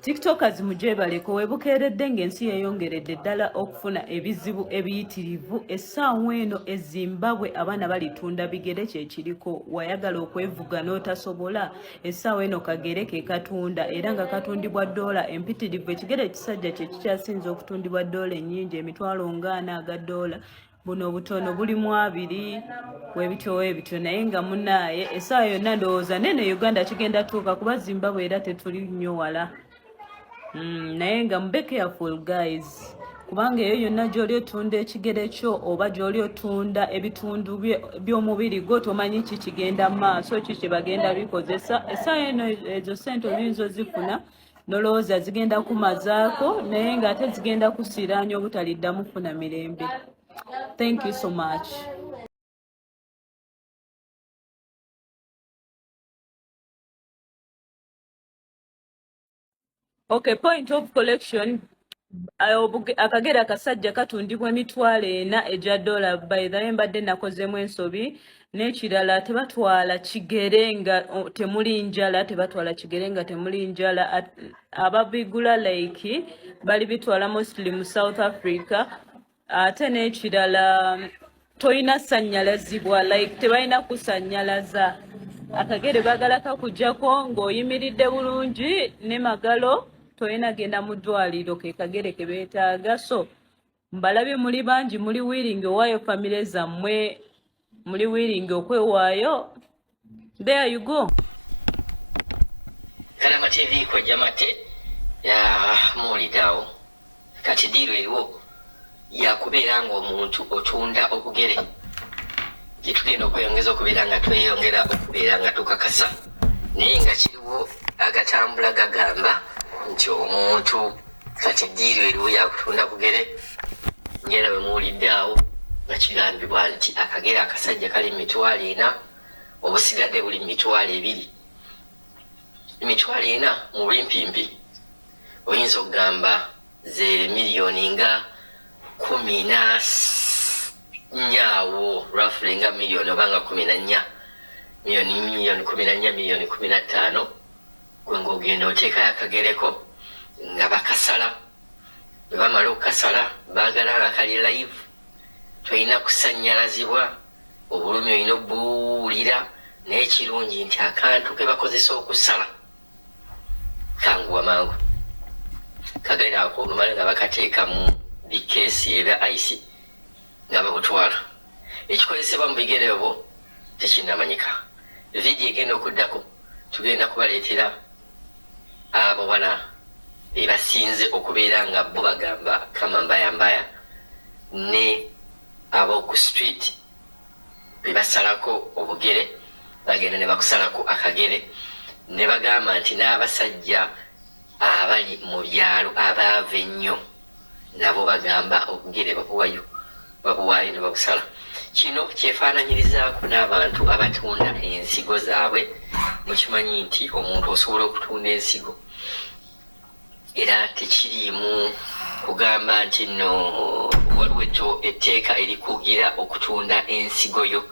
TikTokers mujebaleko webukeeredde ng'ensi yeeyongeredde ddala okufuna ebizibu ebiyitirivu essaawa eno e Zimbabwe abaana balitunda bigere kyekiriko wayagala okwevuga n'otasobola essaawa eno kagere ke katunda era nga katundibwa $, empitirivu ekigere ekisajja kye kikyasinze okutundibwa $, ennyingi emitwalo $40 buno obutono bulimu 2 webityo naye nga munaaye essaawa yonna ndowooza nene Uganda kigenda tuuka kuba Zimbabwe era tetuli nnyo wala. Naye nga be careful guys kubanga eyo yonna gy'oli otunda ekigere kyo oba gy'oli otunda ebitundu by'omubiri gwo tomanyi ki kigenda mu maaso ki kye bagenda bikozesa essaawa eno ezo ssente oyinza ozifuna nolowooza zigenda kumazaako naye ng'ate zigenda kusiraanya obutaliddamu kufuna mirembe. Thank you so much. Okay, point of collection. Akagere akasajja katundibwa $40 egya $. By the way mbadde nakozemu ensobi n'ekirala tebatwala kigere nga temuli njala, tebatwala kigere nga temuli njala. Ababigula like bali bitwala mostly mu South Africa. Ate n'ekirala toyina sannyalazibwa like tebalina kusanyalaza. Akagere bagala kakujjako ng'oyimiridde bulungi ne magalo toyina genda mu ddwaliro ke kagere ke beetaaga. So mbalabye muli bangi muli willing owaayo famire zammwe muli willing okwewaayo. There you go. Kalama TV kwa jamate ya mulidao kati diro eriwo ya kubeera ng'omuntu otunda obugere kitugenda okweyongeza okubeera nga tweyongera okubeera nga tukakasa naye nga kiriwo agatambula gagamba nti omuntu kati ddiiro eriwo yakutunda bugere ngera bwe muwulidde awo nga kigambibwa nti akagere akasajja kali $40 obusigadde buli $200. $40 mu bwimpimpi oyinza okugamba ze miliyoni nga 14 roughly nga miliyoni obanga 14 miliyoni 14 miliyoni 15 gwe ng'ogenda oteekayo akagereko nga bakasala bwe bamala okukasala baagala nga kali live tolina kusannyalazibwa obulumi olina obuwulira naye ekirungi nti akantu ke bakozesa okusala kanguwa mangu kagere ako olumala nga bakateeka mu bikeesi ebya ice nga babutwala ekikozesebwa mu bigere obwo tekinnamanyika. Vidiyo egenda okuddako tugenda kubaleetera abawala be basinze okubeera nga bo bagamba kama mbaya ne ab'oku street be basalako obugere bagenda ne bakusalako akagere ne bagamba nti n'abasajja abali mu byalo abaava ennyo nabo bagamba obugere babuwaayo ne babusala. Kino kyefaananyirizaako n'abantu abatunda ensigo zaabwe. Mukimanyi nti omuntu osobola okutunda ensigo era tekiriimu kugamba nti no waliwo etteeka erikugira okutunda ensigo yo.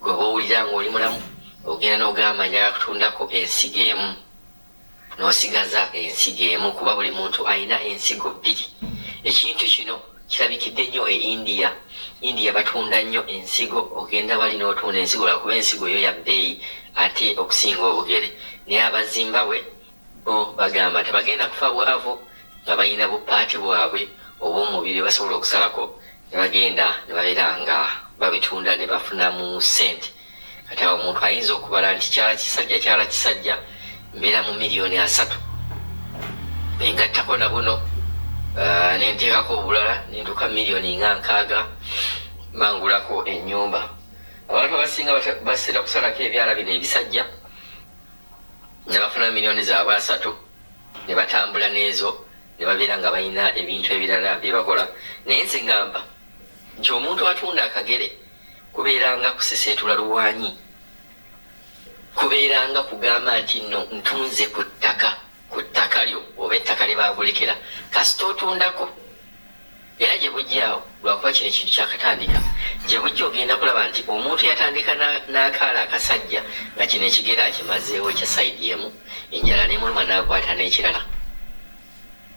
Gwe bowulira ng'oli mulamu ogenda n'ogamba njagala kutundako ensigo emu n'osigaza ensigo emu kuba buli muntu alina ensigo 2. Ekintu kino kirabikidde nnyo e India batunda nnyo ensigo ogenda bali n'otunda ensigo lwakuba ensigo yo ya bbeeyi ate okusinga obugere naye Abazimbabwe bo bagamba tebagenda kufa bwavu nga balina bupaati bwabwe obw'omubiri basobola okusalako ne bagenda ne babeera nga babitunda ne bafunamu ssente. Kati awo omuntu ayinza okubala nti kyala kisajja mbeera mu miliyoni 3 engattako na buno nenteekako obulala nentuuka miliyoni nga 6 mangulako ennyumba. Abantu abasinga basera kusalako ebyala bino ebisajja ne bafuna miliyoni zaabwe 3 ne batambula n'ezo ne babeera nga balina ebintu ebirala bye bakola. Naye nze ngamba nti omuntu atunda akagere kubeeranga kuseseetula luwaanyi, kubeeranga kugamba nti nno ntunze ku ttaka lyo oba ettaka lye baagulekera kasita otundako. Era gye bujjaawo lwakuba kino ekintu kyakatandika gye bujja ogenda kulaba nti omuntu yatandika n'akaala akasajja nga kino ekigere akimazeewo ekya sayidi emu enjala nemuluma n'akwata kwata n'ekirala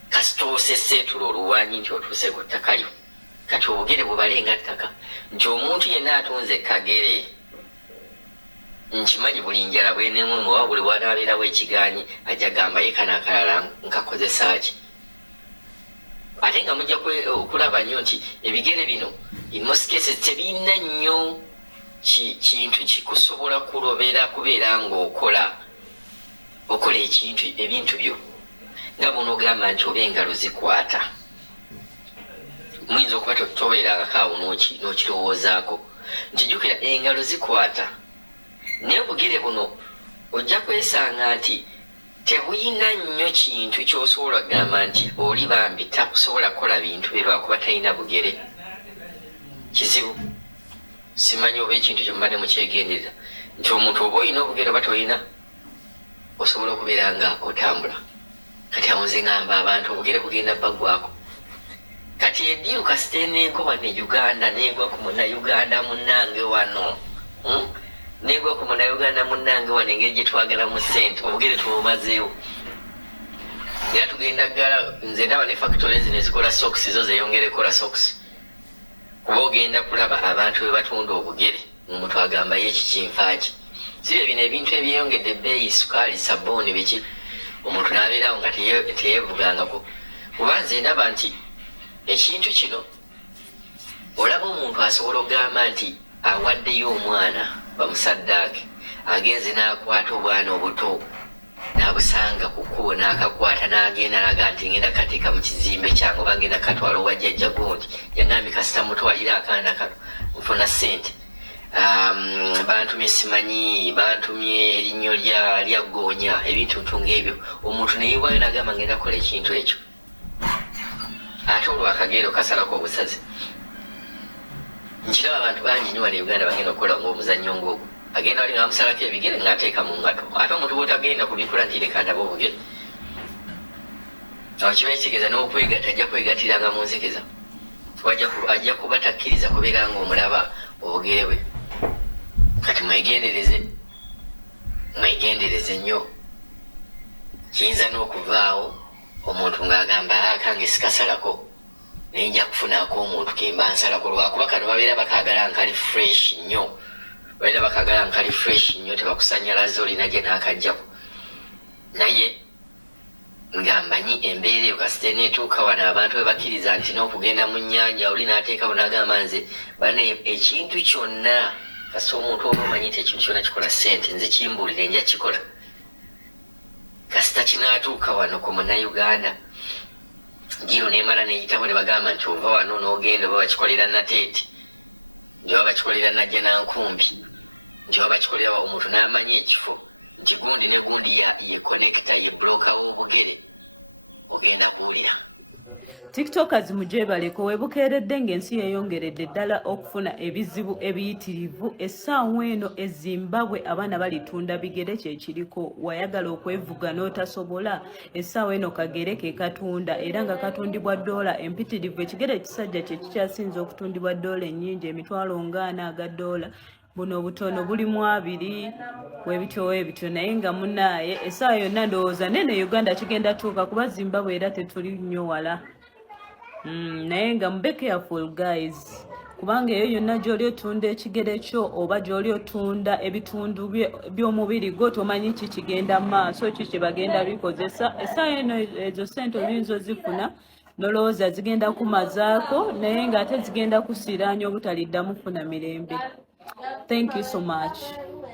kasita oseseetula oluwanyi nti otuuse ku ttaka lyo kati obugere bwebalenga ttaka nti omuntu yenna atunze kagere nkimanyi buli njala bwenemu oba buli wanaabeerawo ekiganyi ajja gamba ye kana akalala nkakozesa ki ate nga mujja okulaba nnyo nti ebigere bino in most cases tebirina nnyo kintu kikusobola kulobera kubeera ng'okola ebintu byo nga buno ogamba nti oba engalo zikwata muyinza okuba tobeerangakaawo n'okirowoozaako nti jjukira engalo zikwata naye obugere buno ojja kwesanga nti tebuyina nnyo kintu ky'osobola kugamba nti oli bambi takusobola kukola bintu bye lwakuba talina bugere kizibu simanyi oba ekintu kyomba ne mukyegenderera nti omuntu oba olina obugere oba tolina osobola okubeera nga otambula kati amuze ngamba abantu obugere bugenda baggwako kati eddiru kasita enenkoba ne Uganda negwa ku munnayuganda munnange wano negwa ku munnayuganda munnange wano engeri gye twagalamu ssente obugere tubumazeewo era tugenda ggala nze ndaba ne factory zino ezikola socks zo zeyongere kola socks kuba ogenda kulaba abantu be batunda obugere omuntu agamba ye kikinfaaki sibyo bino ebintu ebyeyongedde ebbeeyi sukaali sabbuuni biki omuntu n'abeerawo nga teyeevugangako kuba nze ndaba nti ekintu kino olaba omuntu asobola okugamba nti awaddeyo omwana bamusaddaake agenze n'akwata obwana obuto n'abusanga ku kkubo n'akakwata n'agenda naga nti ngenda kateeka mu kizimbe kyange oba ngenda katwala owa jjajja gundi yagambye kasita mutwalira akaana kano nfuna ssente bantumye simanyi bantumye erinnyo lya ggoonya ebintu ng'ebyo omuntu neyiwaayo n'agamba ngenda kukola ekintu ekyo ate olwakagero kasalako obusaze nkiraba abantu bangi nnyo wano Uganda bagenda okukola ng'omuzannyo ng'ogwo agenda wali ng'amusalako ebigere ng'ateeka mu ngato ate omuntu bwotagenda kubikola nti leka ndaba obugere awo kiba ekitegeeza n'okwegatta ajja kwegattiranga mu nzikiriza ajja kuba takkiriza kubeera ng'omulaba obugere bwe kati mwegendereze nnyo kiyinza n'okuvaawo omuntu ng'agamba akange sikasalako naye nja kufunaako omuntu kemba nsalako lwakuba kano babeera bakaagala nkali fresh nnyo tebakusanyalaza olina gye n'akajjako naye nga mmanyi embeera eyo kasita eneetuuka wano abantu bwe bakkiriza nti n'okugenda mu nnyanja oli n'ateekawo n'agamba nze bane ekintu kyonna kasita omuntu oba omanyi nti ekintu kyonna kikola ssente nze kimbuulire nja kikola kasita kinaatuuka wano ku munnayuganda giro nemala neyitabo ne bagamba nti ova wano n'ogenda oba bakikolera nateeti nti oba bakikolera najja nankumbi nti oba bakikolera omuntu n'amanyi ekifo nti gundi ne gundi ye connector ye broker w'obugere ogenda kuwulira tiktokers mujebaleko webukeeredde ng'ensi yeeyongeredde ddala okufuna ebizibu ebiyitirivu essaawa eno e Zimbabwe abaana balitunda bigere kyekiriko wayagala okwevuga n'otasobola essaawa eno kagere ke katunda era nga katundibwa $, empitirivu ekigere ekisajja kye kikyasinze okutundibwa $, ennyingi emitwalo ng'ana aga $. Buno obutono bulimu 2 webityo naye nga munaaye essaawa yonna ndowooza nene Uganda kigenda tuuka kuba Zimbabwe era tetuli nnyo wala. Naye nga mube careful guys kubanga eyo yonna gy'oli otunda ekigere kyo oba gy'oli otunda ebitundu by'omubiri gwo tomanyi ki kigenda mu maaso ki kye bagenda bikozesa essaawa eno ezo ssente oyinza ozifuna nolowooza zigenda kumazaako naye ng'ate zigenda kusiiraanya obutaliddamu kufuna mirembe. Thank you so much.